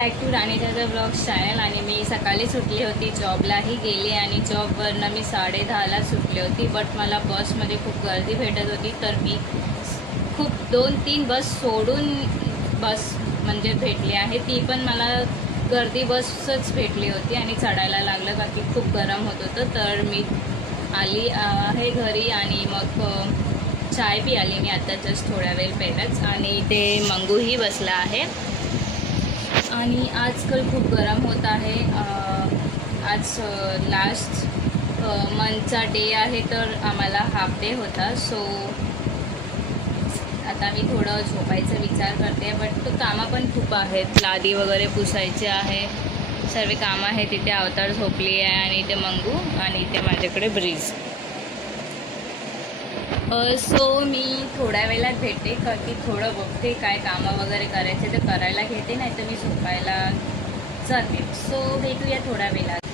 Back to Ranidada blogs channel. आणि मी सकाळी सुटली होती, जॉबलाही गेली आणि जॉबवरनं मी 10:30ला सुटली होती. बट मला बसमध्ये खूप गर्दी भेटत होती, तर मी खूप 2-3 बस सोडून बस म्हणजे भेटली आहे. ती पण मला गर्दी बसच भेटली होती आणि चढायला लागलं का की खूप गरम होत होतं. तर मी आली आहे घरी आणि मग चाय पी आली मी आता जस्ट थोड्या वेळ पहिलंच. आणि ते मंगूही बसला आहे. आणि आजकाल खूप गरम होत आहे. आज लास्ट मंथचा डे आहे, तर आम्हाला हाफ डे होता. सो आता मी थोडं झोपायचा विचार करते. बट कामं पण खूप आहेत, लादी वगैरे पुसायचे आहे, सर्व कामं आहे. तिथे अवतार झोपली आहे आणि इथे मंगू आणि इथे माझ्याकडे ब्रीज. सो मी थोड्या वेळात भेटते का की थोडं बघते काय कामं वगैरे करायचे तर करायला घेते, नाही तर मी झोपायला जाते. सो भेटूया थोड्या वेळात.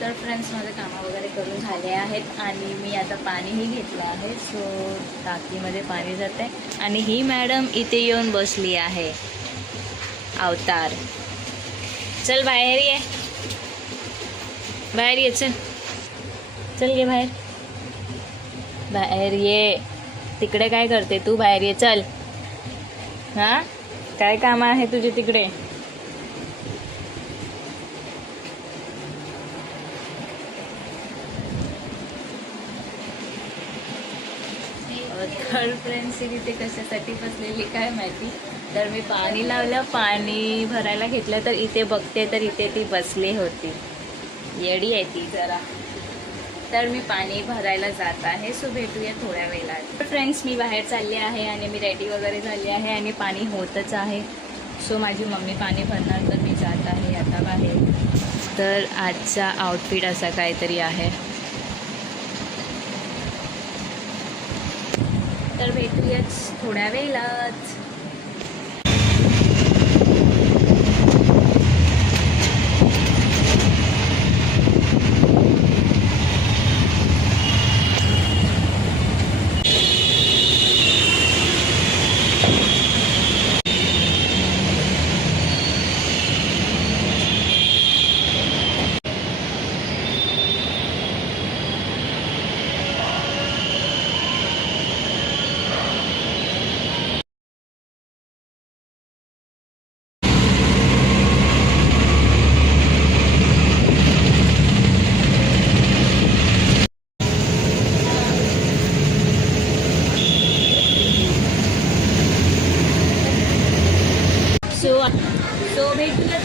तर फ्रेंड्स, माझं कामं वगैरे करून झाले आहेत आणि मी आता पाणीही घेतलं आहे. सो टाकीमध्ये पाणी जात आहे आणि ही मॅडम इथे येऊन बसली आहे, अवतार. चल बाहेर ये, बाहेर ये, चल चल ये बाहेर, बाहेर ये. तिकडे काय करते तू? बाहेर ये, चल. हां, काय काम आहे तुझे तिकडे? तर फ्रेंड्स, तिथे कशासाठी बसलेली काय माहिती. तर मी पाणी लावलं, पाणी भरायला घेतलं, तर इथे बघते तर इथे ती बसली होती. येडी आहे ती जरा. तर मी पाणी भरायला जात आहे. सो भेटूया थोड्या वेळात. फ्रेंड्स, मी बाहेर चालले आहे आणि मी रेडी वगैरे झाली आहे आणि पाणी होतच आहे. सो माझी मम्मी पाणी भरणार, तर मी जात आहे आता बाहेर. तर आजचा आउटफिट असा काहीतरी आहे. तर भेटूयाच थोड्या वेळात.